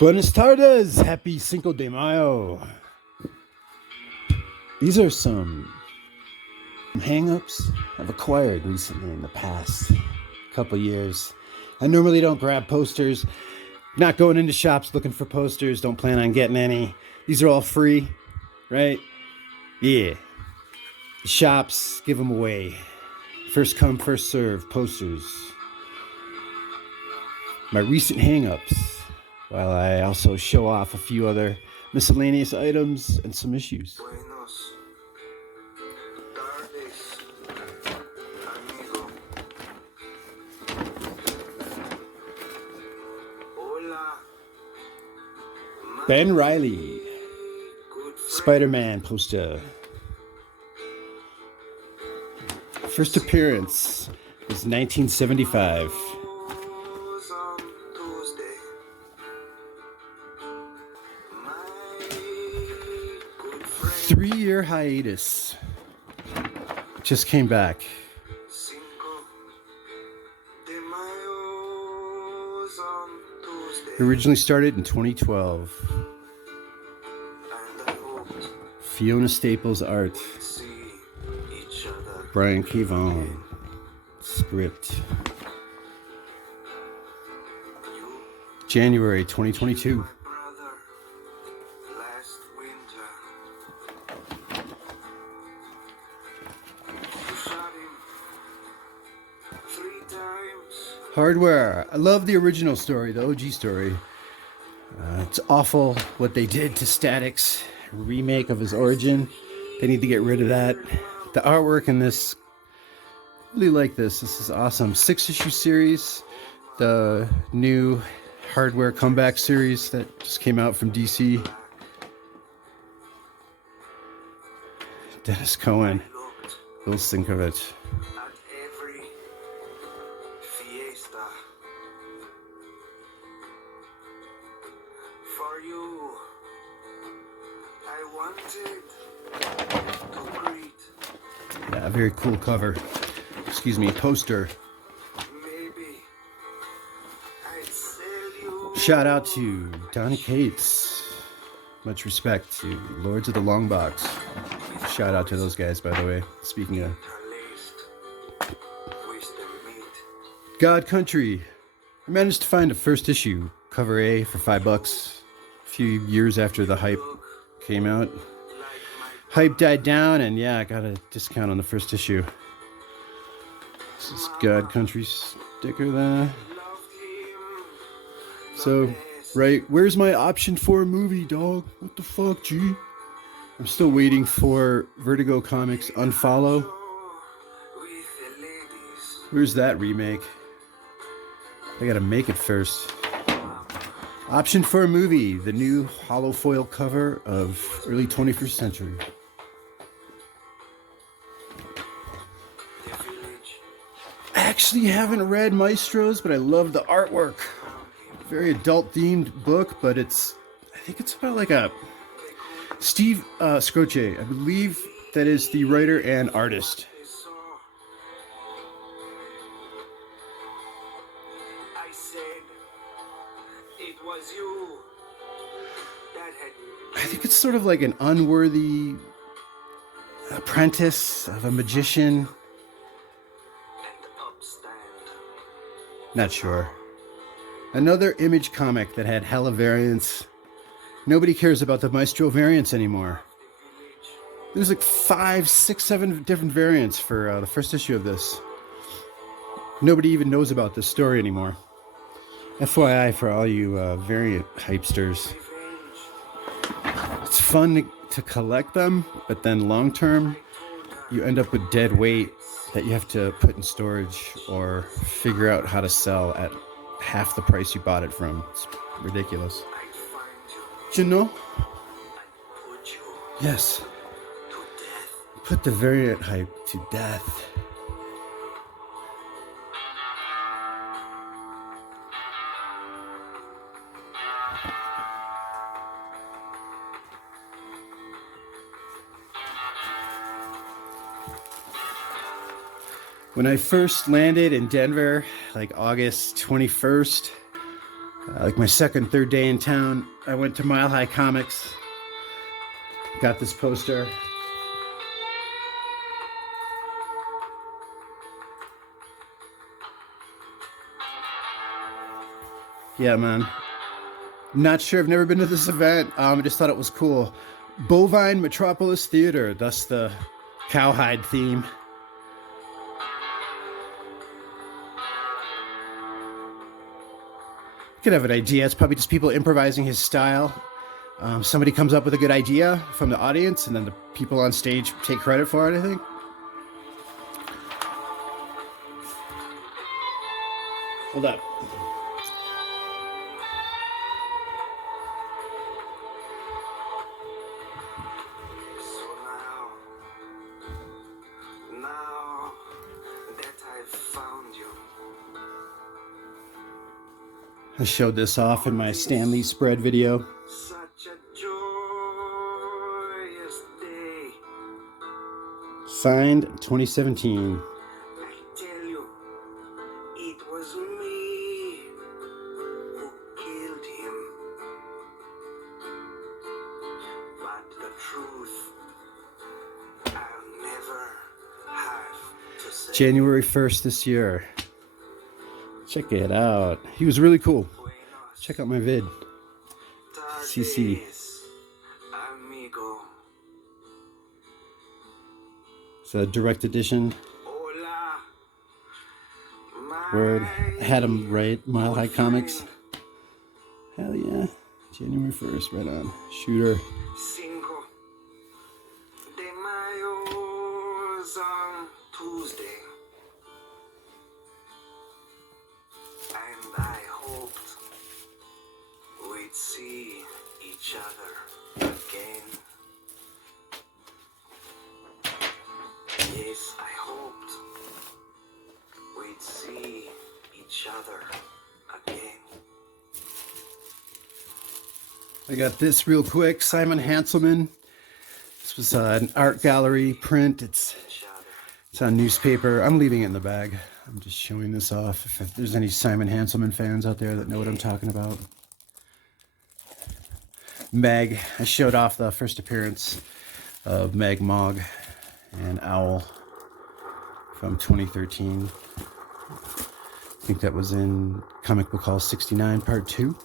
Buenas tardes, happy Cinco de Mayo. These are some hang-ups I've acquired recently in the past couple years. I normally don't grab posters, not going into shops looking for posters, don't plan on getting any. These are all free, right? Yeah. The shops give them away. First come, first serve posters. My recent hang-ups, while I also show off a few other miscellaneous items and some issues. Buenos tardes, amigo. Hola. Ben Riley, Spider-Man poster. First appearance was 1975. Tuesday. My good friend 3-year hiatus. Just came back. Cinco de Mayo on Tuesday. Originally started in 2012. And I hoped Fiona Staples art. we'd see each other. Brian K. Vaughan. Script. You, January 2022. my brother, last winter. You shot him 3 times. Hardware. I love the original story, the OG story. It's awful what they did to Static's remake of his origin. They need to get rid of that. The artwork in this, really like this. This is awesome. 6-issue series. The new Hardware comeback series that just came out from DC. Dennis Cohen. Looked Bill Sinkovich. at every fiesta. For you, I wanted to greet. Yeah, very cool cover. Excuse me, poster. Maybe I'd sell you. Shout out to Donny Cates. Much respect to Lords of the Long Box. Shout out to those guys, by the way. Speaking of Laced with the meat. God Country, I managed to find a first issue, cover A, for $5. A few years after the hype came out. Like my Hype died down, and yeah, I got a discount on the first issue. This is God Country sticker there. loved him. So, right, where's my option for a movie, dog? What the fuck, G? I'm still waiting for Vertigo Comics Unfollow. With the ladies. Where's that remake? I gotta make it first. Option for a movie, the new hollow foil cover of early 21st century. The village. I actually haven't read Maestro's, but I love the artwork. Very adult themed book, but I think it's about like a Steve Scroce. I believe that is the writer and artist. They saw. I said it was you that had I think it's sort of like an unworthy apprentice of a magician. and upstand. Not sure. Another Image comic that had hella variants. Nobody cares about the Maestro variants anymore. There's like 5, 6, 7 different variants for the first issue of this. Nobody even knows about this story anymore. FYI for all you variant hypesters. It's fun to collect them, but then long term, you end up with dead weight that you have to put in storage or figure out how to sell at half the price you bought it from. It's ridiculous. I'd find you Do you know? and put you Yes. to death. Put the variant hype to death. When I first landed in Denver, like August 21st, Like my second, third day in town, I went to Mile High Comics, got this poster. Yeah, man. Not sure. I've never been to this event. I just thought it was cool. Bovine Metropolis Theater, thus the cowhide theme. You could have an idea. It's probably just people improvising his style. Somebody comes up with a good idea from the audience, and then the people on stage take credit for it, I think. Hold up. So now that I've found you, I showed this off in my Stanley spread video. such a joyous day. Signed 2017. I tell you, it was me who killed him. But the truth, I'll never have to say. January 1st this year. Check it out. He was really cool. Check out my vid. CC. Tardes, amigo. It's a direct edition. Hola, my Word. I had him right. Mile High good Comics. friend. Hell yeah. January 1st, right on. Shooter. Cinco de Mayo's on Tuesday, and I hoped we'd see each other again. Yes, I hoped we'd see each other again. I got this real quick. Simon Hanselman. This was an art gallery print. It's on newspaper. I'm leaving it in the bag. I'm just showing this off. If there's any Simon Hanselman fans out there that know what I'm talking about. Meg. I showed off the first appearance of Meg Mogg and Owl from 2013. I think that was in Comic Book Hall 69, Part 2.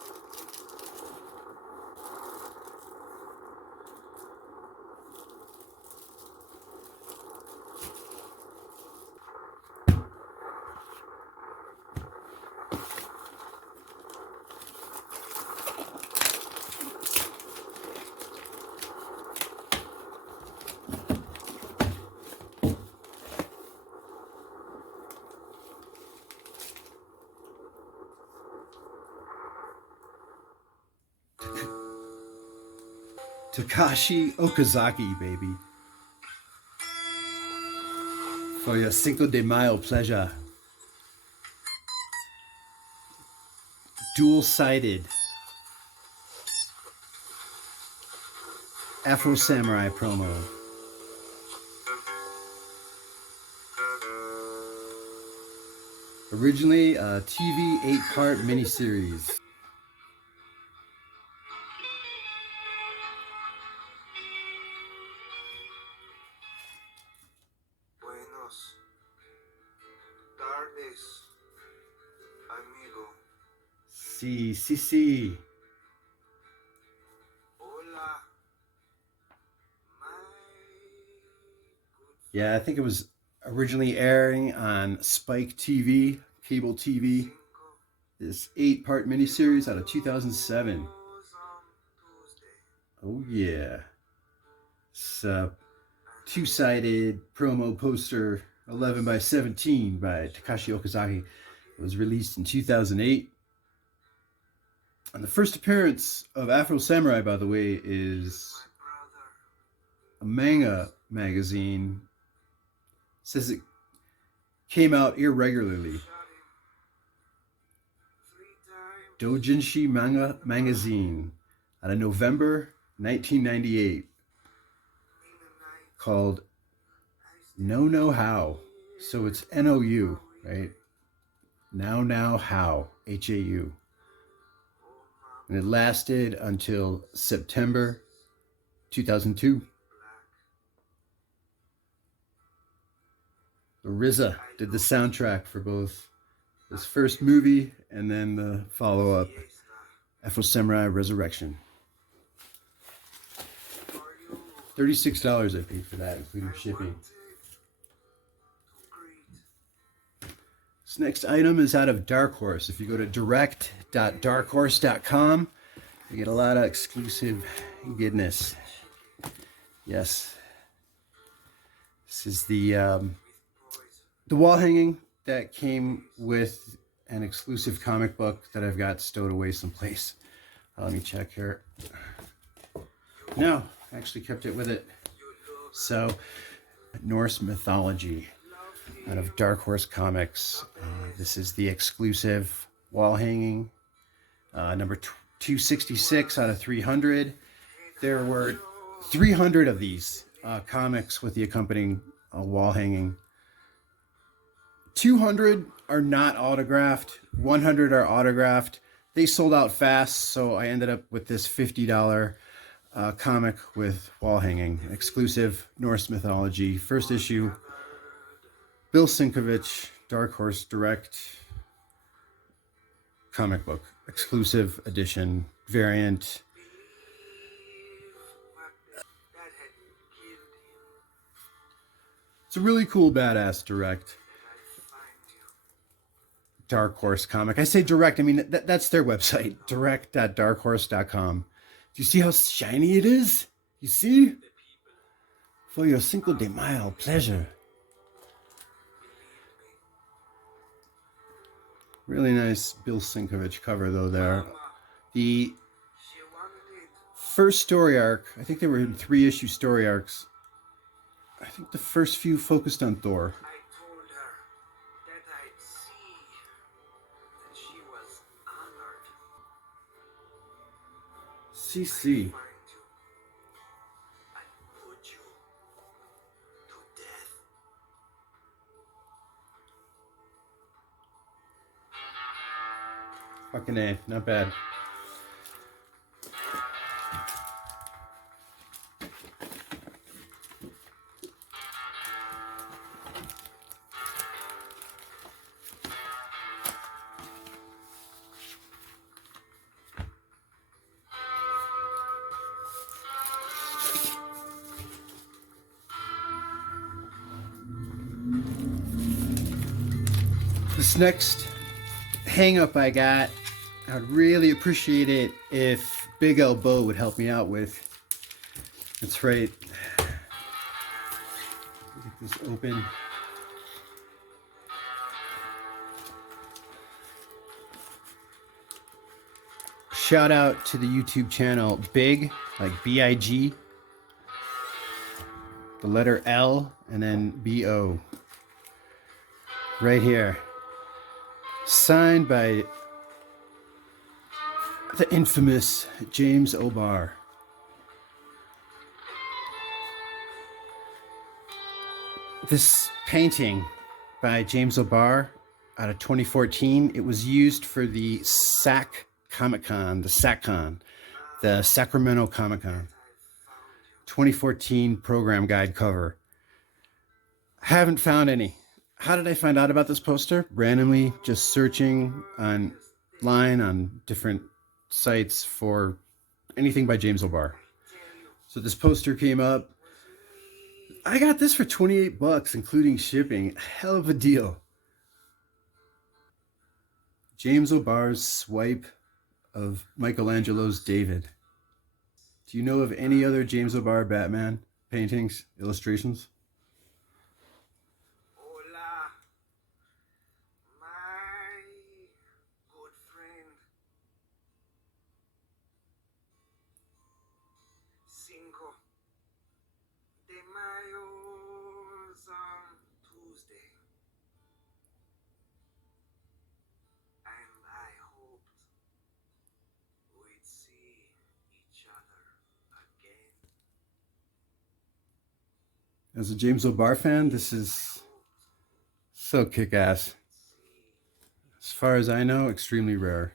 Takashi Okazaki, baby. For your Cinco de Mayo pleasure. Dual-sided Afro Samurai promo. Originally a TV 8-part miniseries. Buenos tardes, amigo. Sí. Hola, my good Yeah, I think it was originally airing on Spike TV, cable TV. Cinco This 8-part miniseries out of 2007. was on Tuesday. Oh yeah. It's a 2-sided promo poster, 11 by 17 by Takashi Okazaki. It was released in 2008. And the first appearance of Afro Samurai, by the way, is My brother, a manga magazine. It says it came out irregularly. shot him 3 times Dojinshi Manga Magazine out of November 1998, in the night. called I still No How. So it's NOU, right? Now How, HAU. And it lasted until September 2002. RZA did the soundtrack for both this first movie and then the follow-up, Afro Samurai Resurrection. $36 I paid for that, including shipping. This next item is out of Dark Horse. If you go to direct.darkhorse.com, you get a lot of exclusive goodness. Yes. This is the wall hanging that came with an exclusive comic book that I've got stowed away someplace. Let me check here. No, I actually kept it with it. So, Norse mythology out of Dark Horse Comics. This is the exclusive wall hanging, number 266 out of 300. There were 300 of these comics with the accompanying wall hanging. 200 are not autographed. 100 are autographed. They sold out fast, so I ended up with this $50 comic with wall hanging. Exclusive Norse mythology. First issue. Bill Sienkiewicz, Dark Horse Direct comic book. Exclusive edition variant. It's a really cool, badass Direct Dark Horse comic. I say direct, I mean, that's their website, direct.darkhorse.com. Do you see how shiny it is? You see? For your Cinco de Mayo pleasure. Really nice Bill Sienkiewicz cover, though, there. The first story arc, I think they were in 3-issue story arcs. I think the first few focused on Thor. I told her that I'd see that she was honored. CC. Find you and put you to death. Fucking A, not bad. This next hang up I got, I'd really appreciate it if Big Elbow would help me out with. That's right. Get this open. Shout out to the YouTube channel Big, like B-I-G, the letter L, and then B-O. Right here. Signed by the infamous James O'Barr. This painting by James O'Barr out of 2014, it was used for the SAC Comic-Con, the SACCon, the Sacramento Comic-Con 2014 program guide cover. Haven't found any. How did I find out about this poster? Randomly, just searching online on different sites for anything by James O'Barr. So this poster came up. I got this for 28 bucks, including shipping. Hell of a deal. James O'Barr's swipe of Michelangelo's David. Do you know of any other James O'Barr Batman paintings, illustrations? Hola, my good friend. Cinco de Mayo's on Tuesday. And I hoped we'd see each other again. As a James O'Barr fan, this is so kick-ass. As far as I know, extremely rare.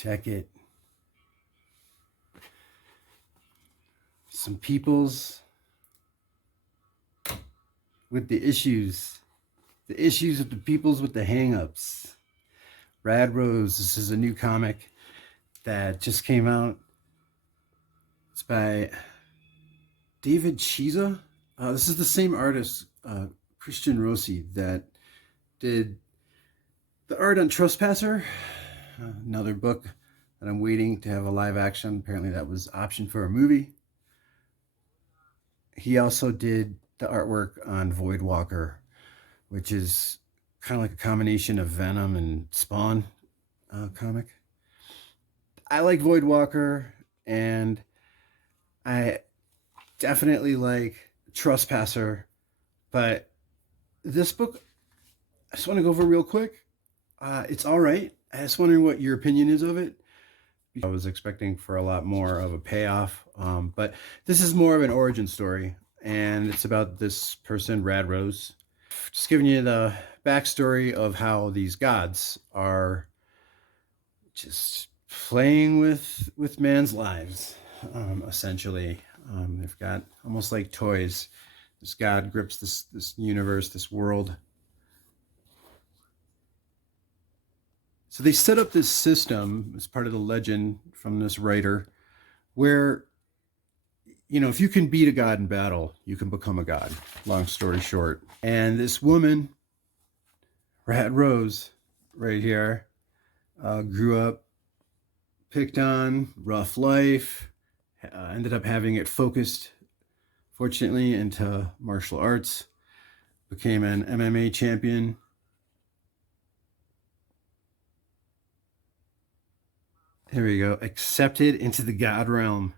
Check it. Some peoples with the issues. The issues of the peoples with the hang-ups. Rad Rose. This is a new comic that just came out. It's by David CHISA. This is the same artist, Christian Rossi, that did the art on Trespasser, another book that I'm waiting to have a live action. Apparently that was optioned for a movie. He also did the artwork on Voidwalker, which is kind of like a combination of Venom and Spawn comic. I like Voidwalker, and I definitely like Trespasser, but this book, I just want to go over real quick. It's all right. I just wondering what your opinion is of it. I was expecting for a lot more of a payoff, but this is more of an origin story, and it's about this person, Rad Rose. Just giving you the backstory of how these gods are just playing with man's lives, essentially. They've got almost like toys. This god grips this universe, this world. So they set up this system as part of the legend from this writer where, you know, if you can beat a god in battle, you can become a god, long story short. And this woman, Rad Rose, right here, grew up, picked on, rough life, ended up having it focused, fortunately, into martial arts, became an MMA champion. Here we go. Accepted into the god realm.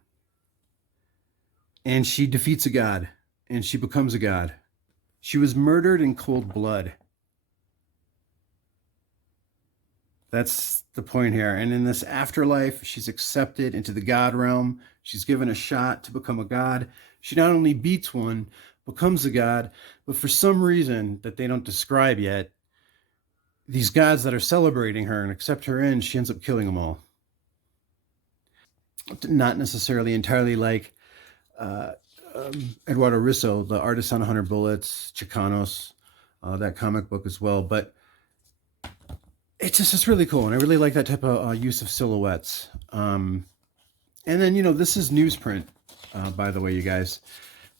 And she defeats a god. And she becomes a god. She was murdered in cold blood. That's the point here. And in this afterlife, she's accepted into the god realm. She's given a shot to become a god. She not only beats one, becomes a god, but for some reason that they don't describe yet, these gods that are celebrating her and accept her in, she ends up killing them all. Not necessarily entirely like Eduardo Risso, the artist on 100 Bullets, Chicanos, that comic book as well. But it's really cool, and I really like that type of use of silhouettes. And then, you know, this is newsprint, by the way, you guys.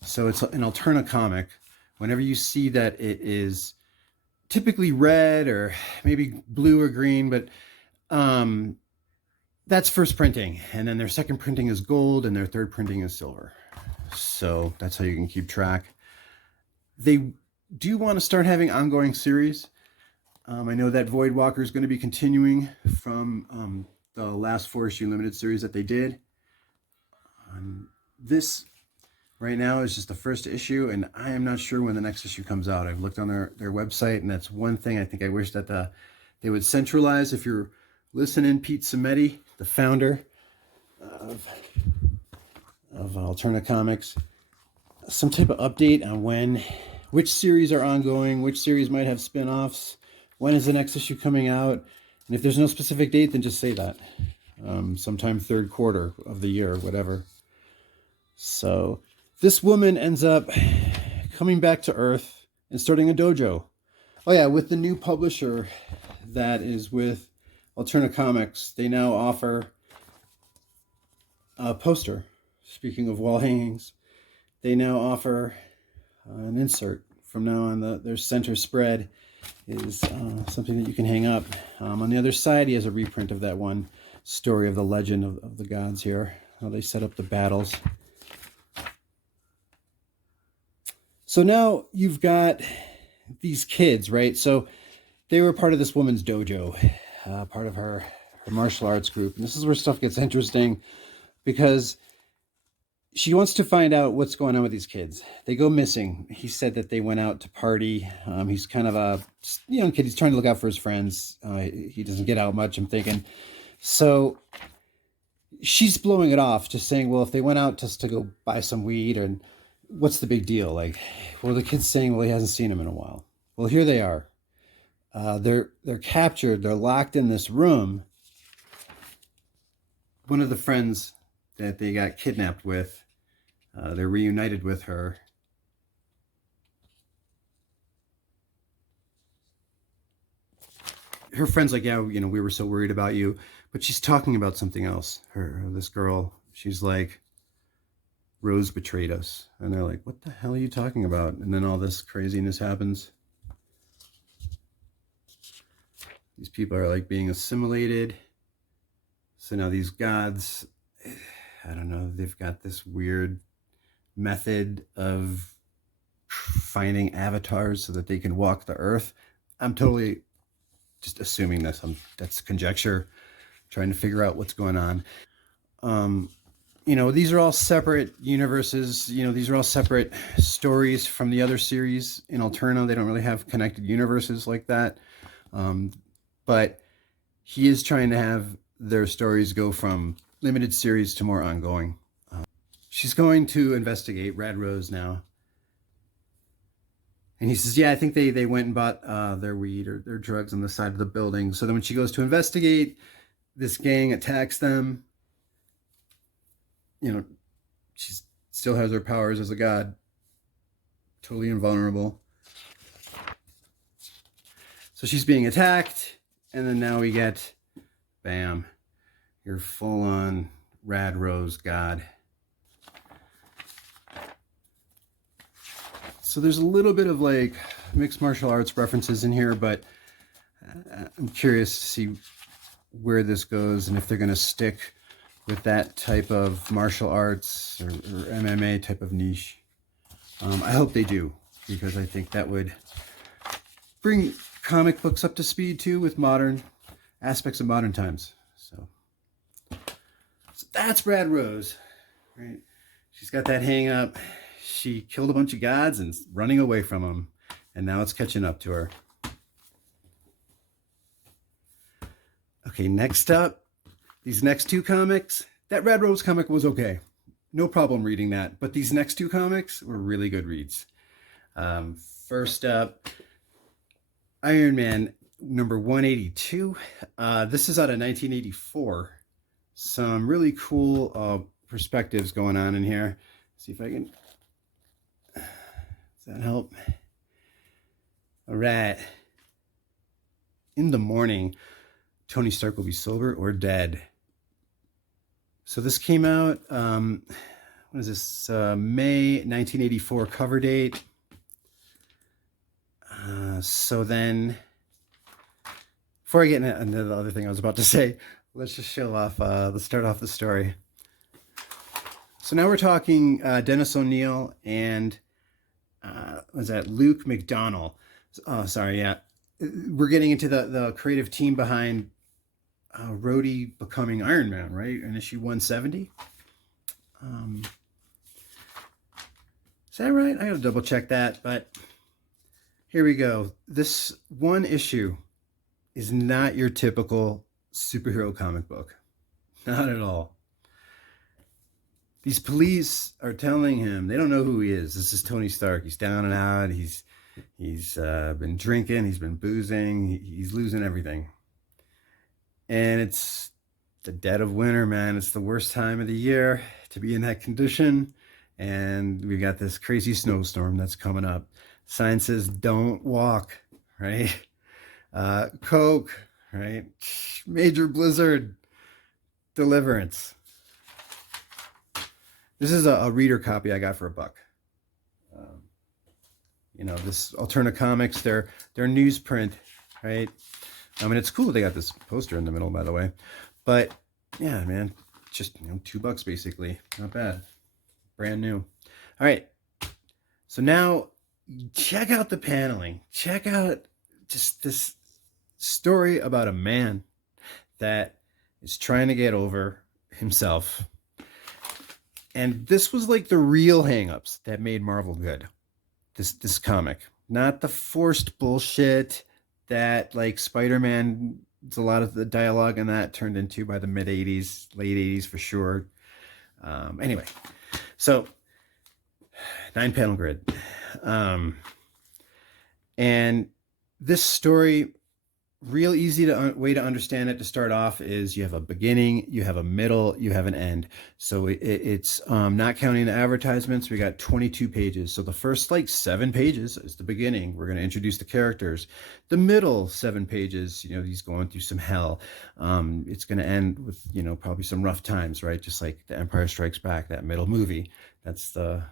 So it's an Alterna comic. Whenever you see that it is typically red or maybe blue or green, but that's first printing, and then their second printing is gold, and their third printing is silver. So that's how you can keep track. They do want to start having ongoing series. I know that Voidwalker is going to be continuing from the last 4-issue limited series that they did. This right now is just the first issue, and I am not sure when the next issue comes out. I've looked on their website, and that's one thing I think I wish that they would centralize. If you're listening, Pete Cimetti, the founder of Alterna Comics, some type of update on which series are ongoing, which series might have spin-offs, when is the next issue coming out, and if there's no specific date, then just say that. Sometime third quarter of the year, whatever. So this woman ends up coming back to Earth and starting a dojo. Oh yeah, with the new publisher that is with Alterna Comics, they now offer a poster. Speaking of wall hangings, they now offer an insert. From now on, their center spread is something that you can hang up. On the other side, he has a reprint of that one story of the legend of the gods here, how they set up the battles. So now you've got these kids, right? So they were part of this woman's dojo, part of her martial arts group. And this is where stuff gets interesting, because she wants to find out what's going on with these kids. They go missing. He said that they went out to party. He's kind of a young kid. He's trying to look out for his friends. He doesn't get out much, I'm thinking. So she's blowing it off, just saying, well, if they went out just to go buy some weed, and what's the big deal? Like, well, the kid's saying, well, he hasn't seen him in a while. Well, here they are. They're captured. They're locked in this room. one of the friends that they got kidnapped with, they're reunited with her. Her friend's like, yeah, you know, we were so worried about you, but she's talking about something else. This girl, she's like, Rose betrayed us. And they're like, what the hell are you talking about? And then all this craziness happens. These people are like being assimilated. So now these gods, I don't know, they've got this weird method of finding avatars so that they can walk the earth. I'm totally just assuming this. That's conjecture, trying to figure out what's going on. You know, these are all separate universes. You know, these are all separate stories from the other series in Alterna. They don't really have connected universes like that. But he is trying to have their stories go from limited series to more ongoing. She's going to investigate Red Rose now. And he says, yeah, I think they went and bought their weed or their drugs on the side of the building. So then when she goes to investigate, this gang attacks them. You know, she still has her powers as a god. Totally invulnerable. So she's being attacked. And then now we get, bam, your full-on Rad Rose god. So there's a little bit of like mixed martial arts references in here, but I'm curious to see where this goes and if they're going to stick with that type of martial arts or MMA type of niche. I hope they do, because I think that would bring comic books up to speed too with modern aspects of modern times. So that's Brad Rose, right? She's got that hang up. She killed a bunch of gods and running away from them, and now it's catching up to her. Okay, next up, these next two comics. That Red Rose comic was okay. No problem reading that. But these next two comics were really good reads. First up, Iron Man number 182. This is out of 1984. Some really cool perspectives going on in here. See if I can... Does that help? All right. In the morning, Tony Stark will be sober or dead. So this came out, what is this, May 1984 cover date. So then, before I get into the other thing I was about to say, let's just show off, let's start off the story. So now we're talking Dennis O'Neil and, was that Luke McDonnell? Oh, sorry, yeah. We're getting into the creative team behind Rhodey becoming Iron Man, right? In issue 170. Is that right? I gotta double check that, but here we go. This one issue is not your typical superhero comic book. Not at all. These police are telling him they don't know who he is. This is Tony Stark. He's down and out. He's been drinking. He's been boozing. He's losing everything. And it's the dead of winter, man. It's the worst time of the year to be in that condition. And we got this crazy snowstorm that's coming up. Sign says, don't walk, right? Coke, right? Major blizzard. Deliverance. This is a reader copy I got for $1. You know, this Alterna Comics, their newsprint, right? I mean, it's cool they got this poster in the middle, by the way. But yeah, man, just, you know, $2 basically. Not bad. Brand new. All right. So now check out the paneling. Check out just this story about a man that is trying to get over himself. And this was like the real hangups that made Marvel good. This comic, not the forced bullshit that like Spider-Man, it's a lot of the dialogue in that turned into by the mid 80s, late 80s for sure. Anyway, so 9-panel grid. And this story real easy to way to understand it to start off is you have a beginning, you have a middle, you have an end. So it's not counting the advertisements. We got 22 pages. So the first like 7 pages is the beginning. We're going to introduce the characters. The middle 7 pages, you know, he's going through some hell. It's going to end with, you know, probably some rough times, right? Just like The Empire Strikes Back, that middle movie. That's the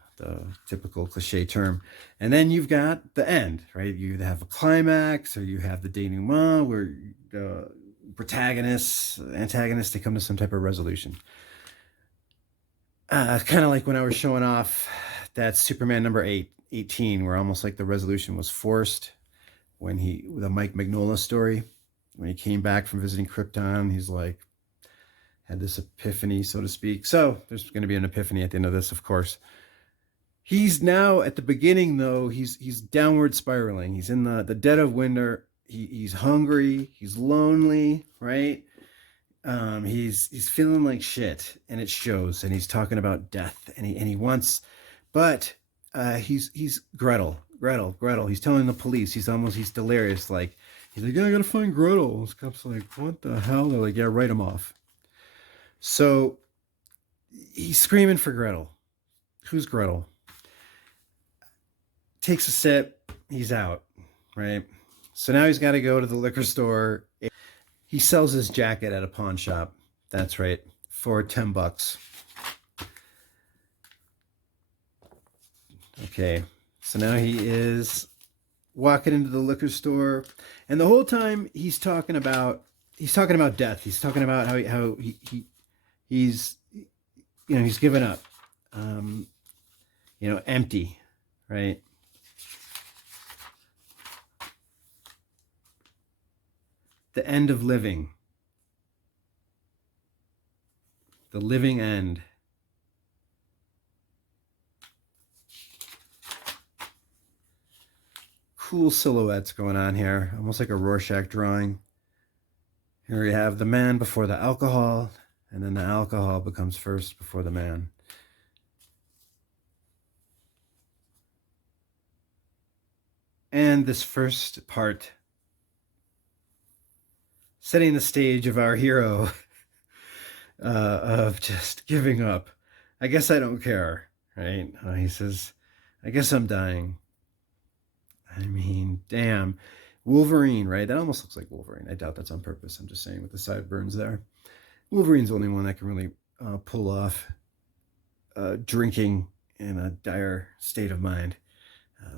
typical cliche term. And then you've got the end, right? You have a climax, or you have the denouement where the protagonists, antagonists, they come to some type of resolution. Kind of like when I was showing off that Superman number 18, where almost like the resolution was forced when the Mike Mignola story, when he came back from visiting Krypton, he's like, had this epiphany, so to speak. So there's going to be an epiphany at the end of this, of course. He's now at the beginning, though, he's downward spiraling. He's in the dead of winter. He's hungry. He's lonely, right? He's feeling like shit, and it shows. And he's talking about death, and he wants, but he's Gretel. He's telling the police. He's delirious. Like he's like, yeah, I gotta find Gretel. This cop's like, what the hell? They're like, yeah, write him off. So he's screaming for Gretel. Who's Gretel? Takes a sip, he's out, right? So now he's got to go to the liquor store. He sells his jacket at a pawn shop. That's right, for $10. Okay, so now he is walking into the liquor store, and the whole time he's talking about death. He's talking about how he's, you know, he's given up, you know, empty, right? The end of living. The living end. Cool silhouettes going on here, almost like a Rorschach drawing. Here we have the man before the alcohol, and then the alcohol becomes first before the man. And this first part, setting the stage of our hero of just giving up. I guess I don't care, right? He says, I guess I'm dying. I mean, damn. Wolverine, right? That almost looks like Wolverine. I doubt that's on purpose. I'm just saying with the sideburns there. Wolverine's the only one that can really pull off drinking in a dire state of mind,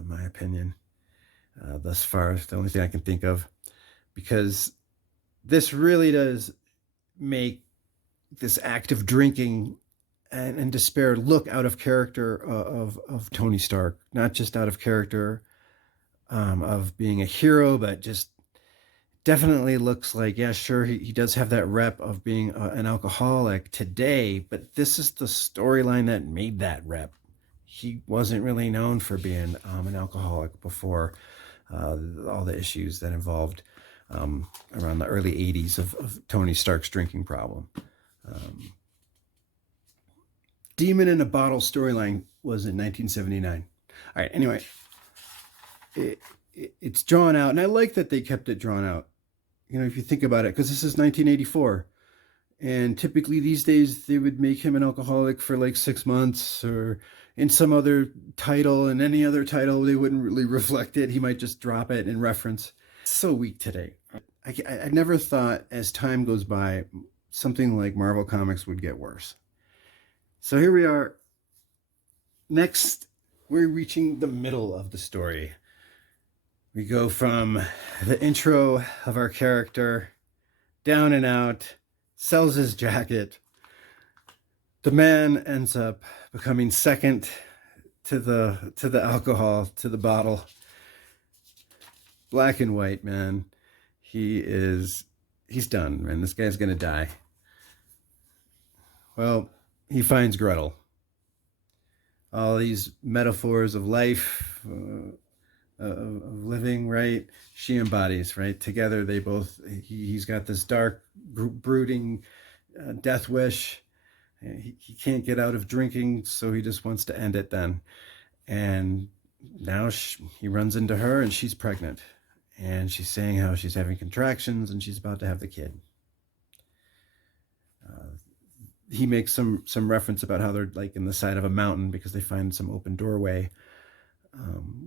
my opinion. Thus far, the only thing I can think of. Because this really does make this act of drinking and despair look out of character of Tony Stark, not just out of character of being a hero, but just definitely looks like, yeah, sure, he does have that rep of being an alcoholic today, but this is the storyline that made that rep. He wasn't really known for being an alcoholic before all the issues that involved around the early 80s of Tony Stark's drinking problem. Demon in a Bottle storyline was in 1979. All right, anyway, it's drawn out, and I like that they kept it drawn out. You know, if you think about it, because this is 1984, and typically these days they would make him an alcoholic for like 6 months, or in some other title, and any other title they wouldn't really reflect it. He might just drop it in reference. It's so weak today. I never thought as time goes by something like Marvel Comics would get worse. So here we are. Next, we're reaching the middle of the story. We go from the intro of our character, down and out, sells his jacket. The man ends up becoming second to the alcohol, to the bottle. Black and white, man. He's done, man. This guy's gonna die. Well, he finds Gretel. All these metaphors of life, of living, right? She embodies, right? Together, they both, he's got this dark, brooding death wish. He can't get out of drinking, so he just wants to end it then. And now he runs into her, and she's pregnant. and she's saying how she's having contractions and she's about to have the kid. He makes some reference about how they're like in the side of a mountain because they find some open doorway,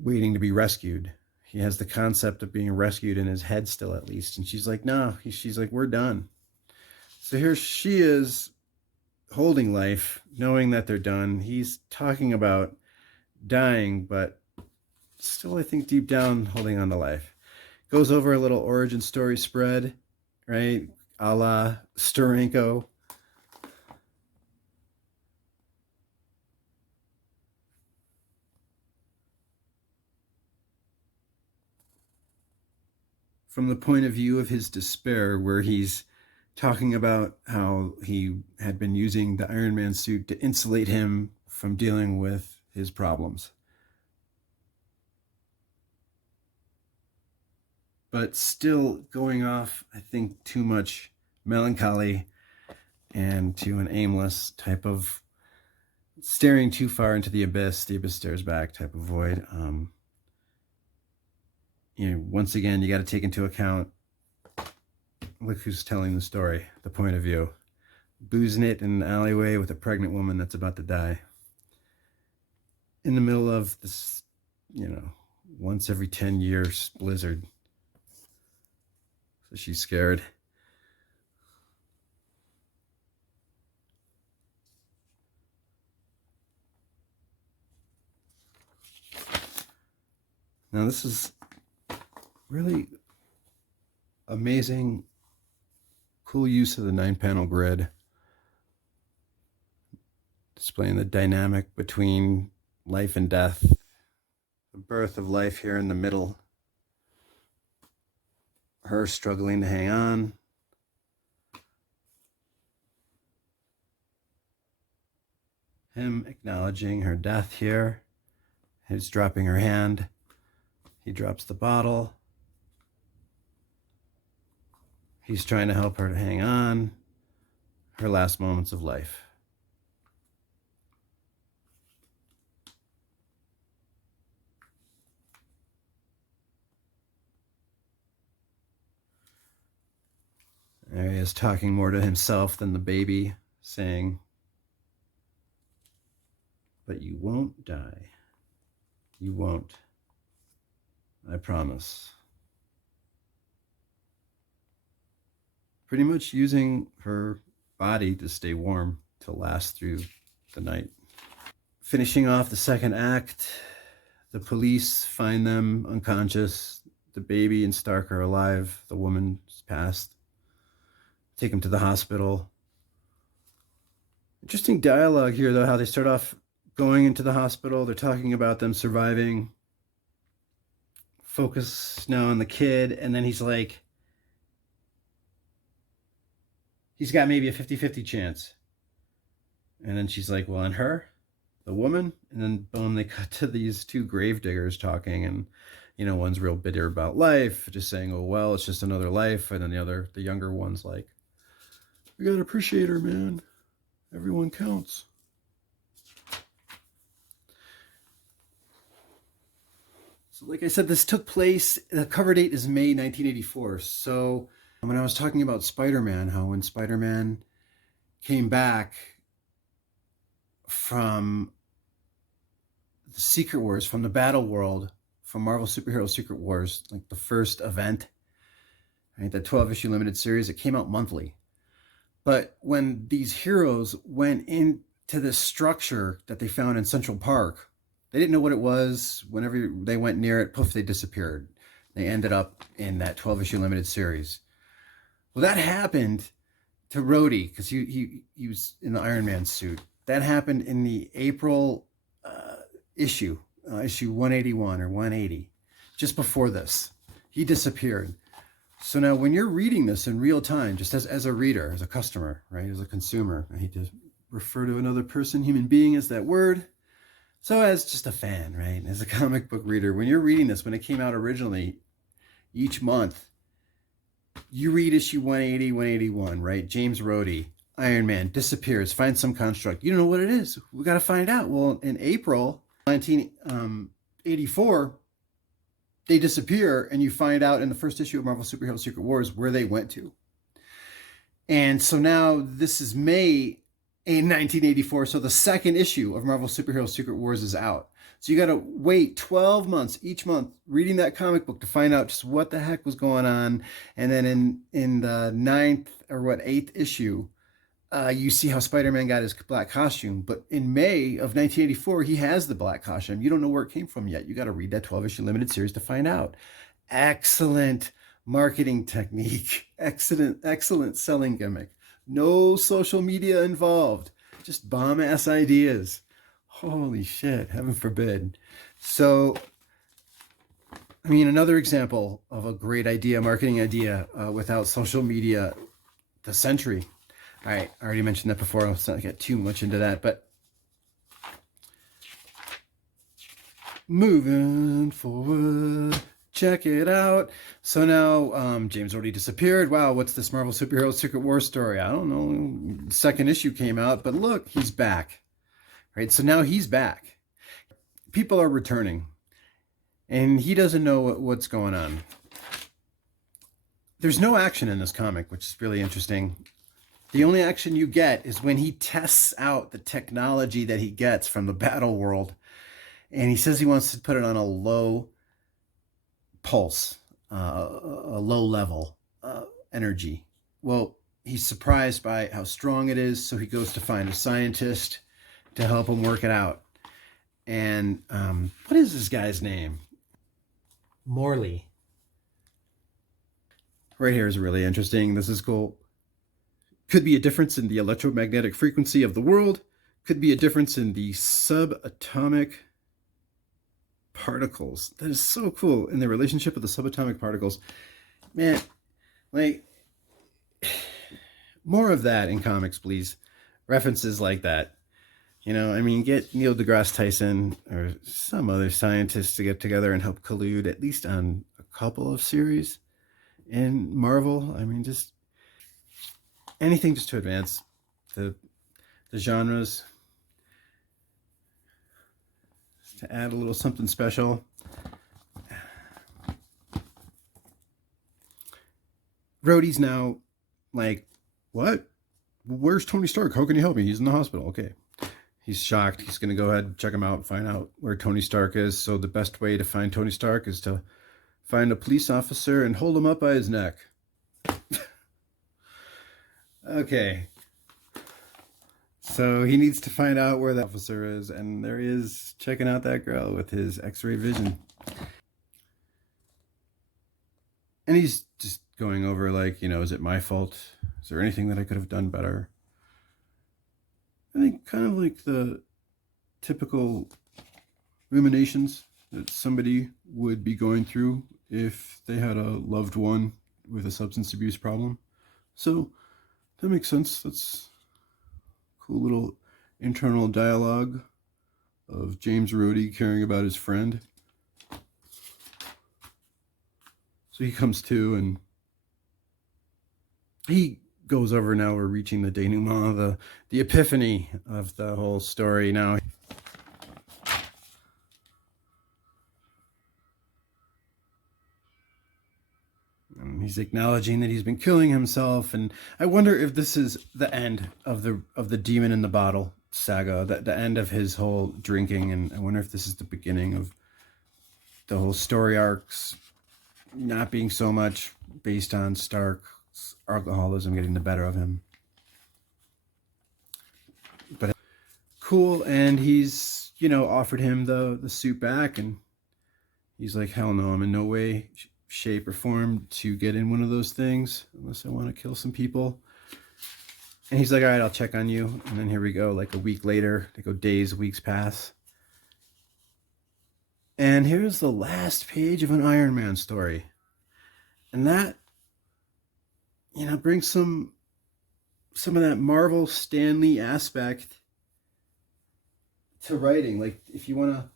waiting to be rescued. He has the concept of being rescued in his head still, at least. And she's like, no. She's like, we're done. So here she is holding life, knowing that they're done. He's talking about dying, but still, I think deep down, holding on to life. Goes over a little origin story spread, right? A la Steranko. From the point of view of his despair, where he's talking about how he had been using the Iron Man suit to insulate him from dealing with his problems. But still going off, I think, too much melancholy and to an aimless type of staring too far into the abyss stares back type of void. Once again, you got to take into account, look who's telling the story, the point of view. Boozing it in an alleyway with a pregnant woman that's about to die. In the middle of this, once every 10 years blizzard. So she's scared. Now this is really amazing, cool use of the 9-panel grid, displaying the dynamic between life and death, the birth of life here in the middle, her struggling to hang on, him acknowledging her death here, he's dropping her hand, he drops the bottle. He's trying to help her to hang on, her last moments of life. There he is, talking more to himself than the baby, saying, but you won't die. You won't. I promise. Pretty much using her body to stay warm, to last through the night. Finishing off the second act, the police find them unconscious. The baby and Stark are alive. The woman's passed. Take them to the hospital. Interesting dialogue here, though, how they start off going into the hospital. They're talking about them surviving. Focus now on the kid, and then he's like, he's got maybe a 50-50 chance. And then she's like, well, and her, the woman? And then boom, they cut to these two gravediggers talking, and one's real bitter about life, just saying, oh well, it's just another life. And then the younger one's like, we gotta appreciate her, man. Everyone counts. So like I said, this took place, the cover date is May 1984. So when I was talking about Spider-Man, how when Spider-Man came back from the Secret Wars, from the Battle World, from Marvel Superhero Secret Wars, like the first event, right, the 12-issue limited series, it came out monthly. But when these heroes went into this structure that they found in Central Park, they didn't know what it was. Whenever they went near it, poof, they disappeared. They ended up in that 12-issue limited series. Well, that happened to Rhodey because he was in the Iron Man suit. That happened in the April issue 181 or 180, just before this. He disappeared. So now when you're reading this in real time, just as a reader, as a customer, right, as a consumer, I hate to refer to another person, human being, as that word. So as just a fan, right, as a comic book reader, when you're reading this, when it came out originally, each month, you read issue 180, 181, right? James Rhodey, Iron Man, disappears, finds some construct. You don't know what it is. We got to find out. Well, in April 1984, they disappear, and you find out in the first issue of Marvel Superhero Secret Wars where they went to. And so now this is May in 1984. So the second issue of Marvel Superhero Secret Wars is out. So you got to wait 12 months each month reading that comic book to find out just what the heck was going on. And then in the eighth issue, you see how Spider-Man got his black costume. But in May of 1984, he has the black costume. You don't know where it came from yet. You got to read that 12-issue limited series to find out. Excellent marketing technique. Excellent selling gimmick. No social media involved. Just bomb-ass ideas. Holy shit, heaven forbid. So, I mean, another example of a great idea, marketing idea, without social media, the Sentry. All right, I already mentioned that before. Let's not get too much into that, but moving forward, check it out. So now James already disappeared. Wow, what's this Marvel Superhero Secret Wars story? I don't know. Second issue came out, but look, he's back. Right, so now he's back. People are returning, and he doesn't know what's going on. There's no action in this comic, which is really interesting. The only action you get is when he tests out the technology that he gets from the battle world, and he says he wants to put it on a low pulse, a low level energy. Well, he's surprised by how strong it is, so he goes to find a scientist to help him work it out. And what is this guy's name? Morley. Right here is really interesting. This is cool. Could be a difference in the electromagnetic frequency of the world. Could be a difference in the subatomic particles. That is so cool. In the relationship of the subatomic particles. Man, like, more of that in comics, please. References like that. You know, I mean, get Neil deGrasse Tyson or some other scientists to get together and help collude at least on a couple of series in Marvel. I mean, just anything just to advance the genres, just to add a little something special. Rhodey's now like, what? Where's Tony Stark? How can you help me? He's in the hospital. Okay. He's shocked. He's going to go ahead and check him out and find out where Tony Stark is. So the best way to find Tony Stark is to find a police officer and hold him up by his neck. Okay. So he needs to find out where the officer is. And there he is, checking out that girl with his x-ray vision. And he's just going over like, you know, is it my fault? Is there anything that I could have done better? I think kind of like the typical ruminations that somebody would be going through if they had a loved one with a substance abuse problem. So that makes sense. That's a cool little internal dialogue of James Rhodey caring about his friend. So he comes to, and he goes over. Now we're reaching the denouement, the epiphany of the whole story now. And he's acknowledging that he's been killing himself, and I wonder if this is the end of the demon in the bottle saga, the end of his whole drinking, and I wonder if this is the beginning of the whole story arcs not being so much based on Stark's alcoholism getting the better of him. But cool, and he's, you know, offered him the suit back, and he's like, hell no, I'm in no way, shape, or form to get in one of those things unless I want to kill some people. And he's like, all right, I'll check on you. And then here we go, like a week later, they go days, weeks pass. And here's the last page of an Iron Man story. And that, you know, brings some of that Marvel Stan Lee aspect to writing. Like, if you want to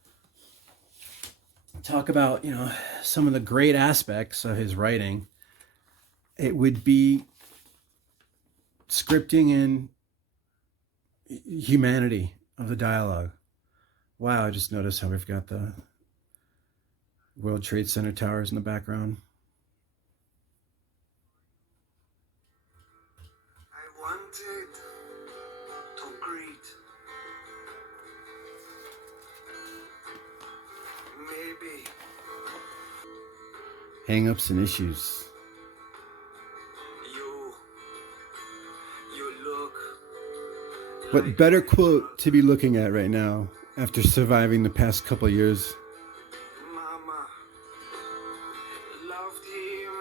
talk about, you know, some of the great aspects of his writing, it would be scripting and humanity of the dialogue. Wow, I just noticed how we've got the World Trade Center towers in the background. I wanted to greet. Maybe Hang-ups and issues. you look What like better my quote to be looking at right now after surviving the past couple years? mama loved him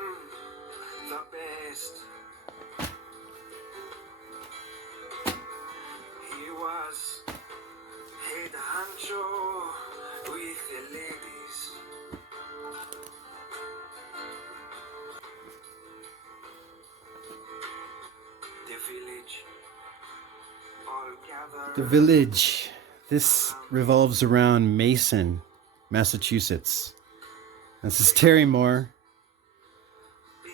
the best. He was head honcho with the ladies. The village all gathered. The village. This revolves around Mason, Massachusetts. This is Terry Moore.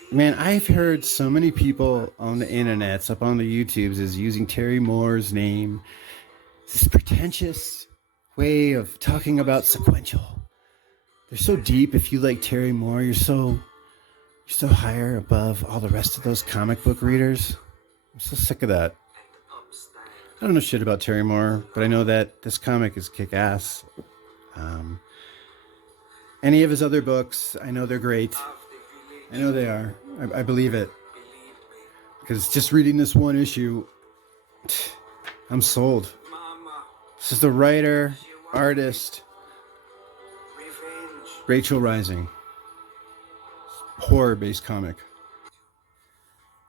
Man, I've heard so many people on the internets, up on the YouTubes, is using Terry Moore's name. This pretentious way of talking about Sequential. They're so deep. If you like Terry Moore, you're so higher above all the rest of those comic book readers. I'm so sick of that. I don't know shit about Terry Moore, but I know that this comic is kick-ass. Any of his other books, I know they're great. I know they are. I believe it. Because just reading this one issue, I'm sold. This is the writer, artist, Revenge. Rachel Rising. Horror-based comic.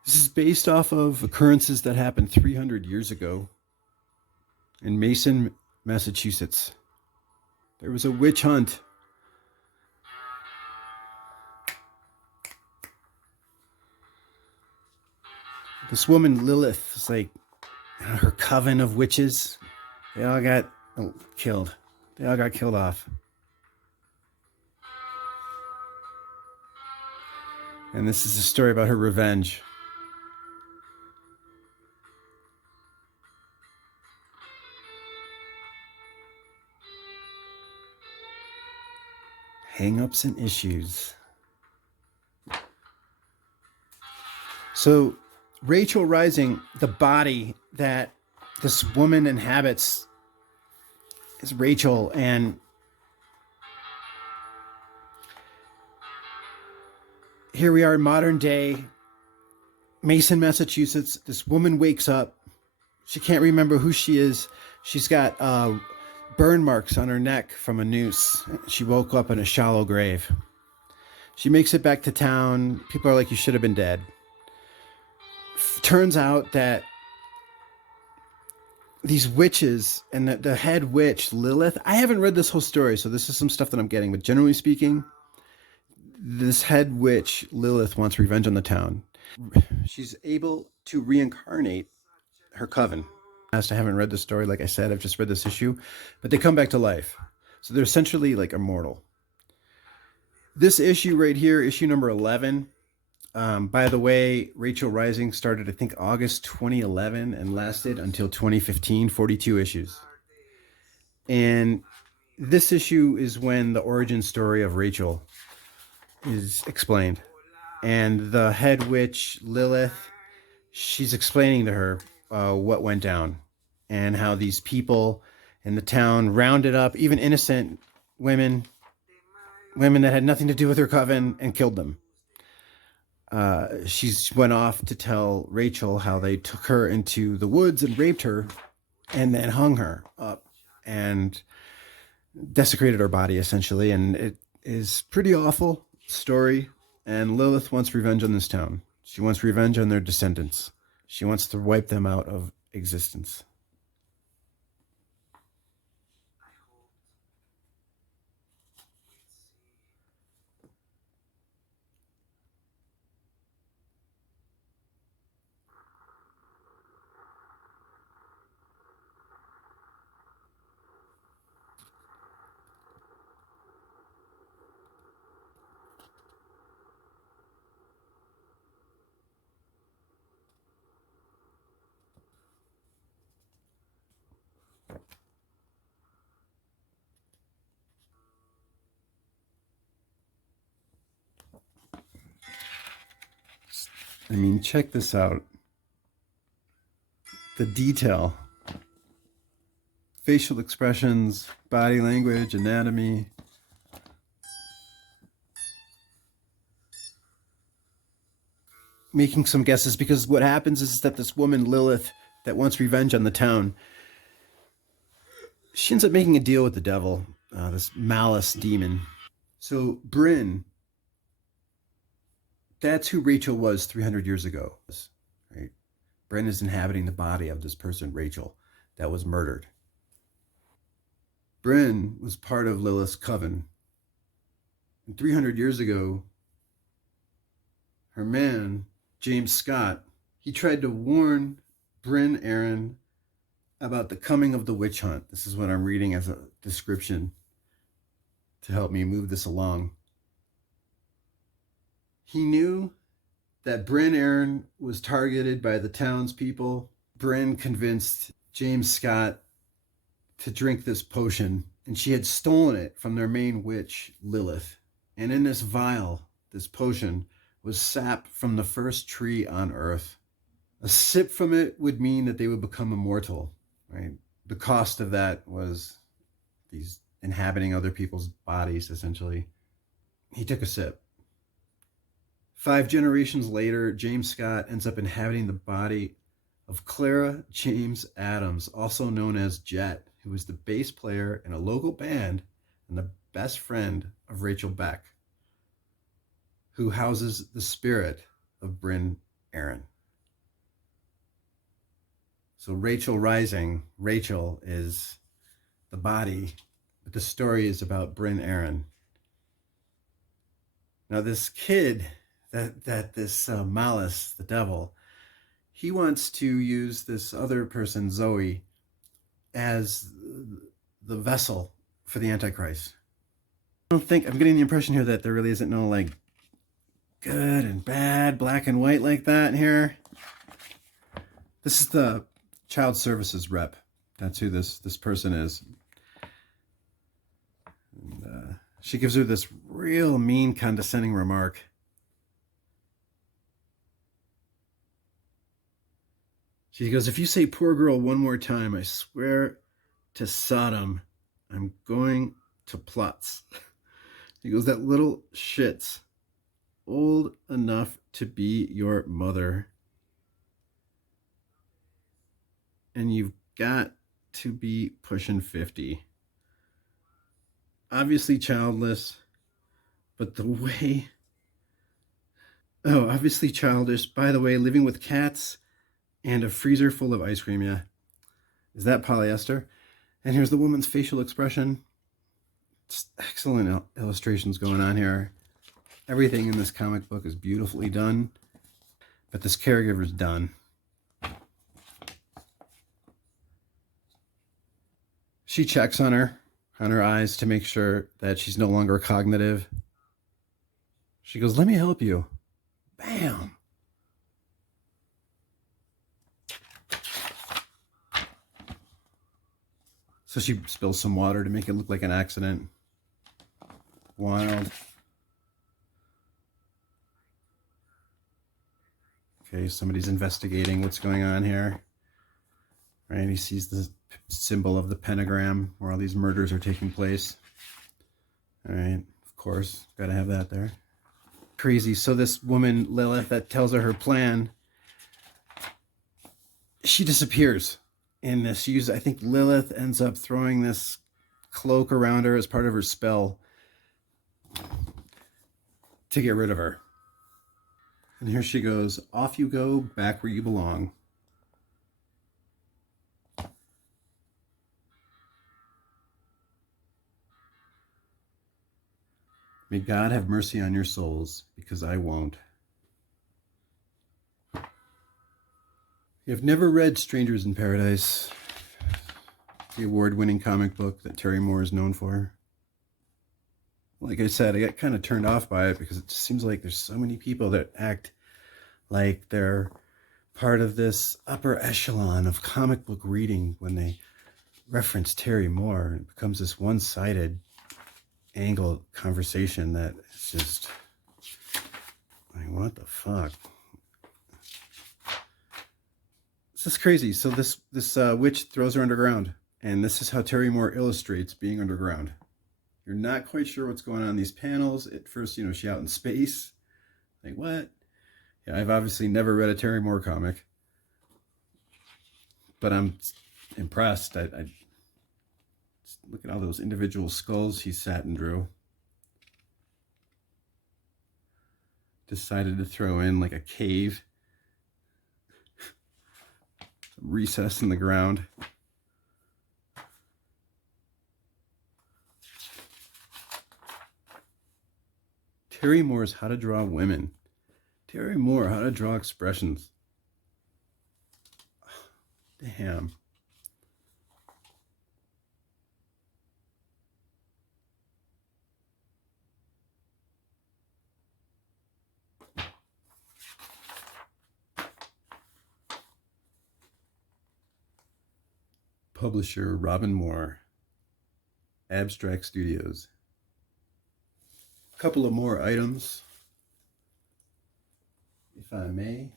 This is based off of occurrences that happened 300 years ago in Mason, Massachusetts. There was a witch hunt. This woman, Lilith, is like her coven of witches. They all got killed. They all got killed off. And this is a story about her revenge. Hang-ups and issues. So, Rachel Rising, the body that this woman inhabits is Rachel, and here we are in modern day Mason, Massachusetts. This woman wakes up. She can't remember who she is. She's got burn marks on her neck from a noose. She woke up in a shallow grave. She makes it back to town. People are like, you should have been dead. Turns out that these witches and the head witch, Lilith, I haven't read this whole story, so this is some stuff that I'm getting, but generally speaking, this head witch, Lilith, wants revenge on the town. She's able to reincarnate her coven. I haven't read the story, like I said, I've just read this issue, but they come back to life. So they're essentially like immortal. This issue right here, issue number 11, by the way, Rachel Rising started, I think, August 2011 and lasted until 2015, 42 issues. And this issue is when the origin story of Rachel is explained. And the head witch, Lilith, she's explaining to her what went down and how these people in the town rounded up even innocent women that had nothing to do with her coven, and killed them. She went off to tell Rachel how they took her into the woods and raped her and then hung her up and desecrated her body, essentially. And it is pretty awful story. And Lilith wants revenge on this town. She wants revenge on their descendants. She wants to wipe them out of existence. I mean, check this out. The detail, facial expressions, body language, anatomy. Making some guesses, because what happens is that this woman, Lilith, that wants revenge on the town, she ends up making a deal with the devil, this malice demon. So Bryn, that's who Rachel was 300 years ago, right? Bryn is inhabiting the body of this person, Rachel, that was murdered. Bryn was part of Lilith's coven. And 300 years ago, her man, James Scott, he tried to warn Bryn Aaron about the coming of the witch hunt. This is what I'm reading as a description to help me move this along. He knew that Bryn Aaron was targeted by the townspeople. Bryn convinced James Scott to drink this potion, and she had stolen it from their main witch, Lilith. And in this vial, this potion, was sap from the first tree on earth. A sip from it would mean that they would become immortal, right? The cost of that was these inhabiting other people's bodies, essentially. He took a sip. 5 generations later, James Scott ends up inhabiting the body of Clara James Adams, also known as Jet, who was the bass player in a local band and the best friend of Rachel Beck, who houses the spirit of Bryn Aaron. So Rachel Rising, Rachel is the body, but the story is about Bryn Aaron. Now this kid, this Malice, the devil, he wants to use this other person, Zoe, as the vessel for the Antichrist. I'm getting the impression here that there really isn't no like good and bad, black and white like that here. This is the child services rep. That's who this person is. And, she gives her this real mean, condescending remark. She goes, "If you say poor girl one more time, I swear to Sodom, I'm going to Plutz." He goes, "That little shit's old enough to be your mother. And you've got to be pushing 50. Obviously childless, but the way... Oh, obviously childish. By the way, living with cats and a freezer full of ice cream, yeah. Is that polyester?" And here's the woman's facial expression. Just excellent illustrations going on here. Everything in this comic book is beautifully done, but this caregiver's done. She checks on her eyes to make sure that she's no longer cognitive. She goes, "Let me help you." Bam. So she spills some water to make it look like an accident. Wild. Okay, somebody's investigating what's going on here. Right, he sees the symbol of the pentagram where all these murders are taking place. All right, of course, gotta have that there. Crazy. So this woman, Lilith, that tells her plan, she disappears in this. I think Lilith ends up throwing this cloak around her as part of her spell to get rid of her. And here she goes. Off you go, back where you belong. May God have mercy on your souls, because I won't. You've never read Strangers in Paradise, the award-winning comic book that Terry Moore is known for. Like I said, I got kind of turned off by it because it just seems like there's so many people that act like they're part of this upper echelon of comic book reading when they reference Terry Moore. It becomes this one-sided angle conversation that is just like, what the fuck? is crazy. So this witch throws her underground, and this is how Terry Moore illustrates being underground. You're not quite sure what's going on in these panels. At first, you know, she out in space. Like, what? Yeah, I've obviously never read a Terry Moore comic, but I'm impressed. I look at all those individual skulls he sat and drew. Decided to throw in like a cave, some recess in the ground. Terry Moore's How to Draw Women. Terry Moore, How to Draw Expressions. Damn. Publisher Robin Moore. Abstract Studios. A couple of more items, if I may.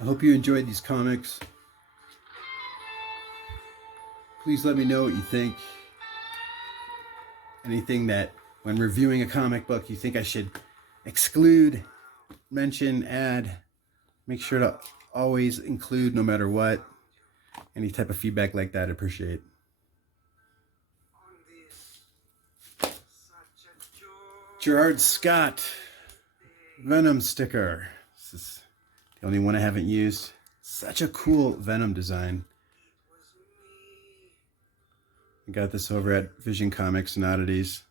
I hope you enjoyed these comics. Please let me know what you think. Anything that, when reviewing a comic book, you think I should exclude, mention, add. Make sure to always include no matter what. Any type of feedback like that, I appreciate. Gerard Scott Venom sticker. This is the only one I haven't used. Such a cool Venom design. I got this over at Vision Comics and Oddities.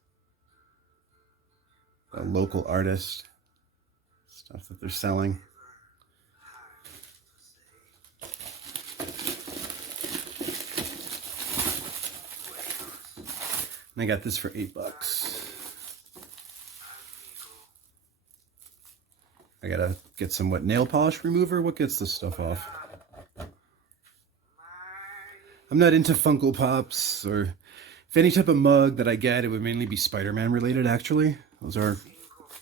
A local artist. Stuff that they're selling. And I got this for $8. I gotta get some, nail polish remover? What gets this stuff off? I'm not into Funko Pops, or if any type of mug that I get, it would mainly be Spider-Man related, actually. Those are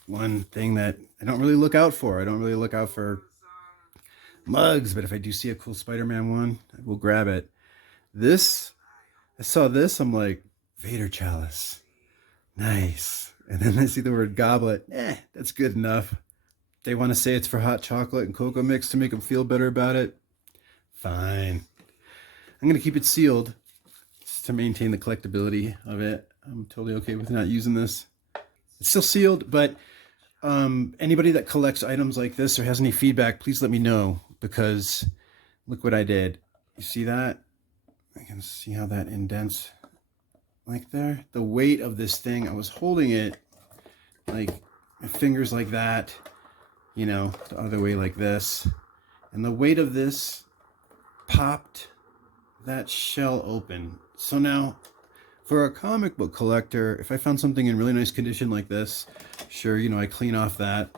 one thing that I don't really look out for. I don't really look out for mugs, but if I do see a cool Spider-Man one, I will grab it. This, I saw this, I'm like, Vader chalice. Nice. And then I see the word goblet. That's good enough. They want to say it's for hot chocolate and cocoa mix to make them feel better about it. Fine. I'm going to keep it sealed just to maintain the collectability of it. I'm totally okay with not using this. It's still sealed, but anybody that collects items like this or has any feedback, please let me know, because look what I did. You see that? I can see how that indents like there. The weight of this thing, I was holding it like my fingers like that, you know, the other way like this. And the weight of this popped that shell open. So now, for a comic book collector, if I found something in really nice condition like this, sure, you know, I clean off that.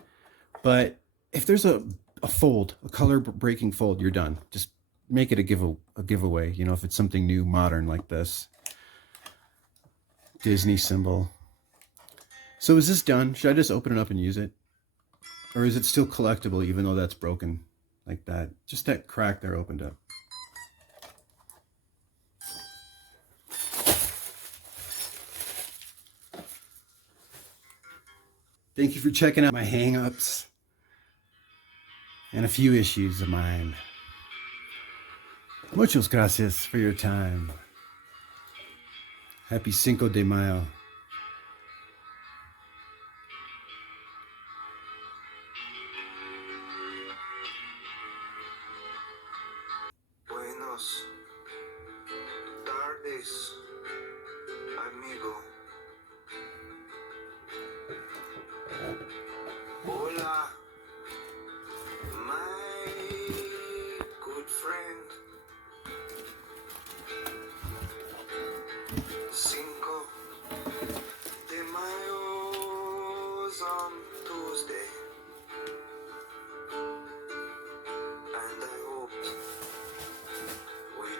But if there's a fold, a color breaking fold, you're done. Just make it a giveaway, you know, if it's something new, modern like this. Disney symbol. So is this done? Should I just open it up and use it? Or is it still collectible even though that's broken like that? Just that crack there opened up. Thank you for checking out my hang-ups and a few issues of mine. Muchas gracias for your time. Happy Cinco de Mayo. Buenos tardes, amigo. Hola, my good friend. Cinco de Mayo's on Tuesday, and I hope we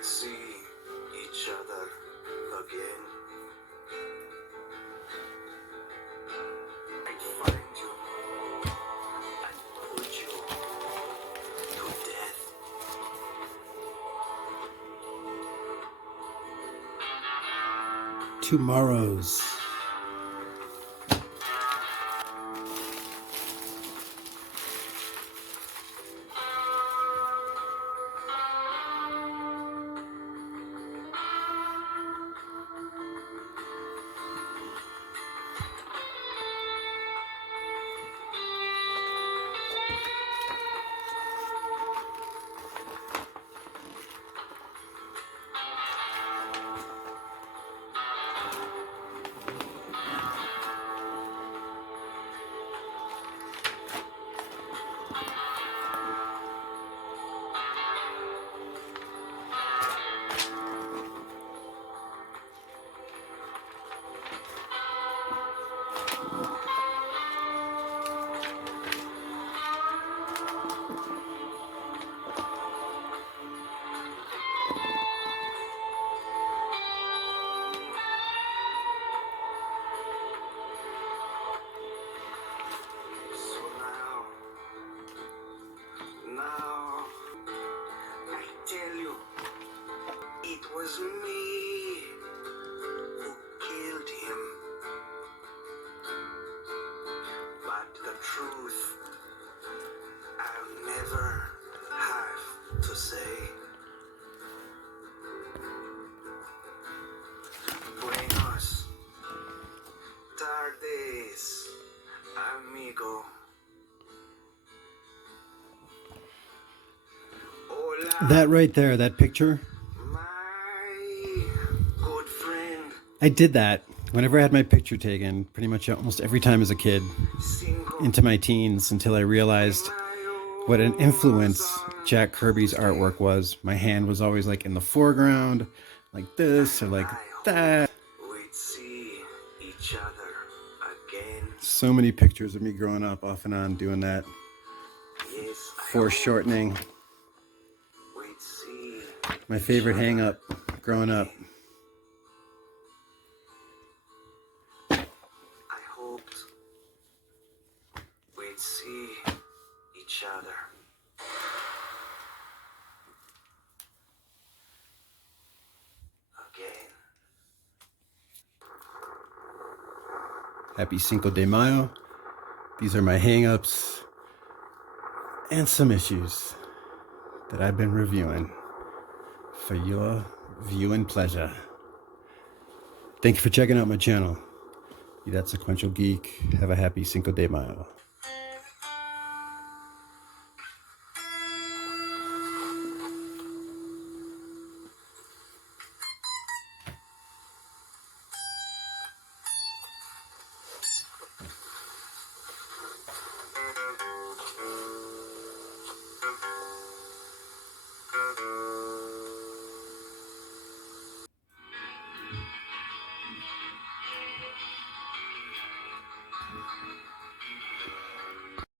tomorrows. So now, I tell you, it was me who killed him. But the truth, I'll never have to say. Buenos tardes, amigo. Hola, That right there, that picture, my good friend. I did that whenever I had my picture taken, pretty much almost every time as a kid, Cinco into my teens, until I realized what an influence Jack Kirby's artwork was. My hand was always like in the foreground, like this or like that. we'd see each other again. So many pictures of me growing up, off and on, doing that. Yes, I Foreshortening. hope we'd see My favorite hang up growing up. I hoped we'd see each other again. Happy Cinco de Mayo. These are my hang-ups and some issues that I've been reviewing for your viewing pleasure. Thank you for checking out my channel. Be that Sequential Geek. Have a happy Cinco de Mayo.